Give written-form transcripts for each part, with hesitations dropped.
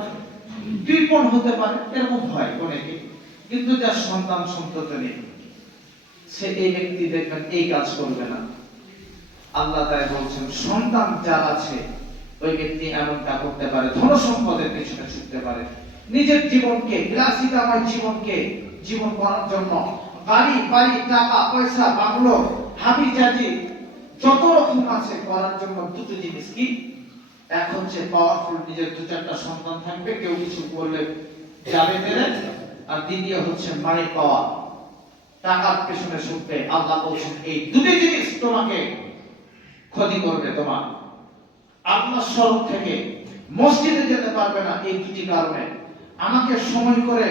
পারে, কৃপণ হতে পারে, এরকম হয় অনেকে। কিন্তু যার সন্তান সন্ততি নেই, সে এই ব্যক্তি দেখবেন এই কাজ করবে না। আল্লাহ তাই বলছেন সন্তান যার আছে ওই ব্যক্তি এমনটা করতে পারে, ধন সম্পদের পেছনে ছুটতে পারে, নিজের জীবনকে বিলাসিতাময় জীবন করার জন্য গাড়ি বাড়ি টাকা পয়সা বাংলো হাবি জাবি যত রকম আছে করার জন্য দুটো জিনিস কি, এক হচ্ছে পাওয়ারফুল, নিজের দু চারটা সন্তান থাকবে, কেউ কিছু করলে যাবে তেরে, আর দ্বিতীয় হচ্ছে মানি পাওয়া, টাকার পেছনে ছুটবে। আল্লাহ বলছেন এই দুটি জিনিস তোমাকে ক্ষতি করবে, তোমার আল্লাহ স্মরণ থেকে মসজিদে যেতে পারবে না এই দুটি কারণে। আমাকে সময় করে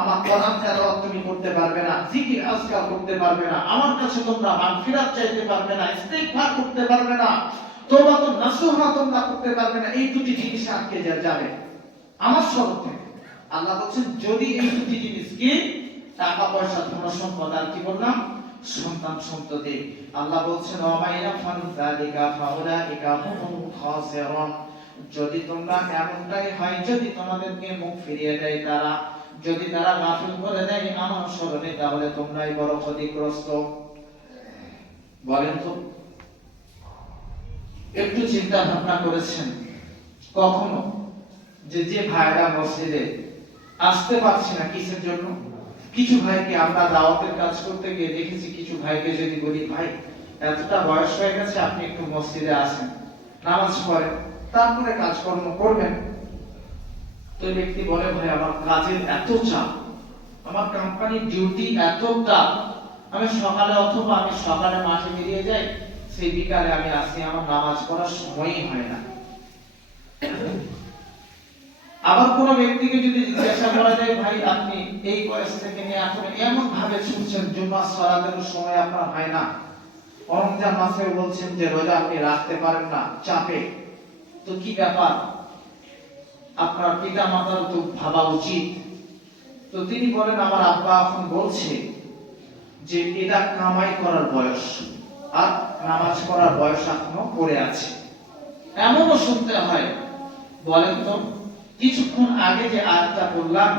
আমার কোরআন তেলাওয়াত তুমি করতে পারবে না, জিকির আজকার করতে পারবে না, আমার কাছে তোমরা মাগফিরাত চাইতে পারবে না, ইস্তিগফার করতে পারবে না, তওবাতুন নাসুহা তোমরা করতে পারবে না, এই দুটি জিনিস আটকে যাবে আমার স্মরণ থেকে। আল্লাহ বলছেন যদি এই দুটি জিনিস কি, টাকা পয়সা ধন সম্পদ আর কি বললাম, সন্তান সন্ততি, আল্লাহ বলছেন ওয়ামাইয়া ফানযালিকা ফাউলাইকা হুমুল খাসিরুন, যদি তোমরা এমনটাই হয়, যদি তোমাদেরকে মুখ ফিরিয়ে দেয় তারা, যদি তারা গাফিল করে দেয় আমার স্মরণে, তাহলে তোমরাই বড় ক্ষতিগ্রস্ত। বলেন তো একটু চিন্তা ভাবনা করেছেন কখনো যে ভাইরা মসজিদে আসতে পারছে না কিসের জন্য? কিছু ভাইকে আমরা দাওয়াতের কাজ করতে গিয়ে দেখেছি, কিছু ভাইকে যদি বলি ভাই এতটা বয়স হয়ে গেছে আপনি একটু মসজিদে আসেন, নামাজ পড়েন, তারপরে কাজকর্ম করবেন, তো ব্যক্তি বলে ভাই আমার কাজের এত চাপ, আমার কোম্পানির ডিউটি এত চাপ, আমি সকালে মাঠে বেরিয়ে যাই, সেই বিকালে আমি আসি, আমার নামাজ পড়ার সময়ই হয় না। আবার কোন ব্যক্তিকে যদি জিজ্ঞাসা করা যায় ভাই আপনি এই বয়স থেকে নিয়ে এখন এমন ভাবে ছুটছেন, জুম্মার সালাতের সময় আপনার হয় না, রমজান মাসে বলছেন যে রোজা আপনি রাখতে পারেন না চাপে, তো কি ব্যাপার, আপনার পিতা মাতার তো ভাবা উচিত। তো তিনি বলেন আমার আব্বা এখন বলছে যে এটা কামাই করার বয়স, আর নামাজ পড়ার বয়স এখনো পড়ে আছে, এমনও শুনতে হয়। বলেন তো কিছুক্ষণ আগে যে আয়াতটা বললাম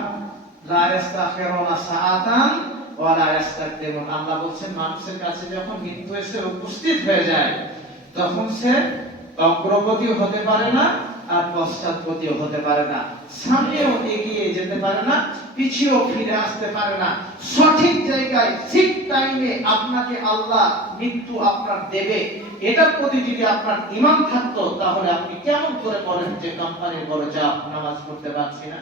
লা ইস্তাখিরুনা সাআতান ওয়া লা ইস্তাকদিমুন, আল্লাহ বলছেন মানুষের কাছে যখন মৃত্যু এসে উপস্থিত হয়ে যায় তখন সে অগ্রগতি হতে পারে না আর পশ্চাৎপতিও হতে পারে না, সামনেও এগিয়ে যেতে পারে না, পিছিয়েও ফিরে আসতে পারে না। সঠিক জায়গায় ঠিক টাইমে আপনাকে আল্লাহ মৃত্যু আপনার দেবে, এটার প্রতি যদি আপনার ঈমান থাকতো তাহলে আপনি কেমন করে বলেন যে কোম্পানির বড় চাপ, নামাজ পড়তে পারছি না,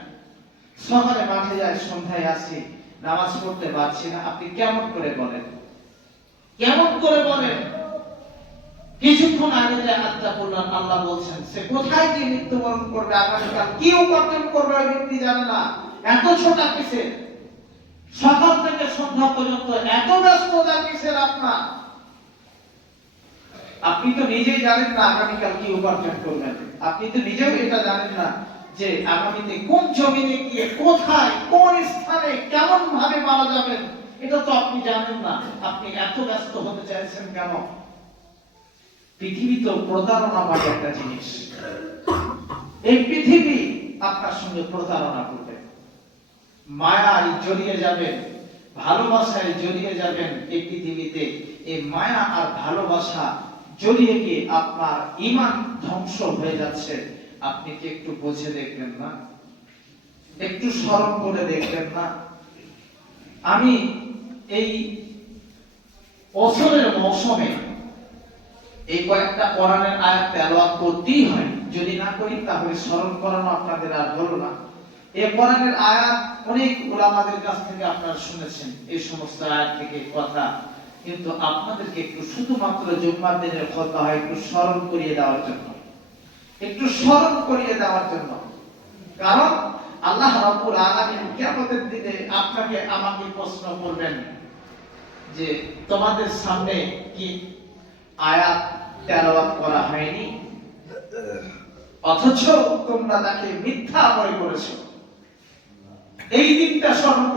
সকালে মাঠে যায় সন্ধ্যায় আসি, নামাজ পড়তে পারছি না, আপনি কেমন করে বলেন? কেমন করে বলেন? কিছুক্ষণ আগে যে আয়াতটা পড়লাম আল্লাহ বলছেন সে কোথায় গিয়ে মৃত্যুবরণ করবে, আগামীকাল কি উপার্জন করবে ওই ব্যক্তি জানে না। এত ছোটা কিসের, সকাল থেকে সন্ধ্যা পর্যন্ত এত ব্যস্ততা কিসের আপনার? আপনি তো নিজেই জানেন না আগামীকাল কি উপার্জন করবেন, আপনি তো নিজেও এটা জানেন না যে আগামীতে কোন জমিনে গিয়ে কোথায় কোন স্থানে কেমন ভাবে মারা যাবেন, এটা তো আপনি জানেন না। আপনি এত ব্যস্ত হতে চাইছেন কেন? পৃথিবী তো প্রতারণাময় একটা জিনিস, এই পৃথিবী আপনার সঙ্গে প্রতারণা করবে, মায়ায় জড়িয়ে যাবেন, ভালোবাসায় জড়িয়ে যাবেন। এই পৃথিবীতে এই মায়া আর ভালোবাসা জড়িয়ে গিয়ে আপনার ঈমান ধ্বংস হয়ে যাচ্ছে। আপনি কি একটু বুঝে দেখবেন না? একটু স্মরণ করে দেখবেন না? আমি এই বছরের মৌসুমে এই কয়েকটা কোরআনের আয়াত তেলাওয়াত করতেই হয়, যদি না করি তাহলে স্মরণ করানো আপনাদের আর হলো না। এই কোরআনের আয়াত অনেক উলামাদের কাছ থেকে আপনারা শুনেছেন এই সমস্ত আয়াত থেকে কথা, কিন্তু আপনাদেরকে একটু শুধুমাত্র জুম্মার দিনের খুতবা হয় একটু স্মরণ করিয়ে দেওয়ার জন্য, একটু স্মরণ করিয়ে দেওয়ার জন্য। কারণ আল্লাহ রাব্বুল আলামিন কিয়ামতের দিনে আপনাকে আমাকে প্রশ্ন করবেন যে তোমাদের সামনে কি আয়াত তেলাওয়াত করা হয়নি, অথচ তোমরা তাকে মিথ্যা মনে করেছো। এই দিনটা স্মরণ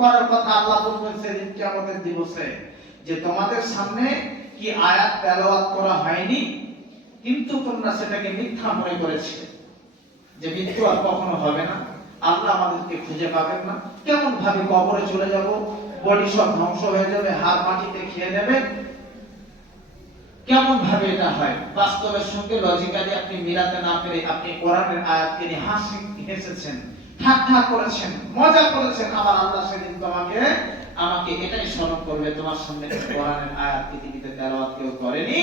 করার কথা আল্লাহ বলবেন সেদিন কিয়ামতের দিবসে যে তোমাদের সামনে কি আয়াত তেলাওয়াত করা হয়নি, কিন্তু তোমরা সেটাকে মিথ্যা মনে করেছিলে। যে মৃত্যু আর কখনো হবে না, আল্লাহ আমাদেরকে খুঁজে পাবেন না, কেমন ভাবে কবরে চলে যাব, বডি সব ধ্বংস হয়ে যাবে, হাড় মাটিতে খেয়ে নেবে, কেমন ভাবে এটা হয়? বাস্তবের সঙ্গে লজিক্যালি আপনি মিলাতে না পেরে আপনি কোরআনের আয়াতকে নিয়ে হেসেছেন, ঠাট্টা করেছেন, মজা করেছেন। আমার আল্লাহ সেদিন আমাকে এটাই স্মরণ করবে, তোমার সামনে কোরআনের আয়াত পৃথিবীতে তেলাওয়াত কেউ করেনি।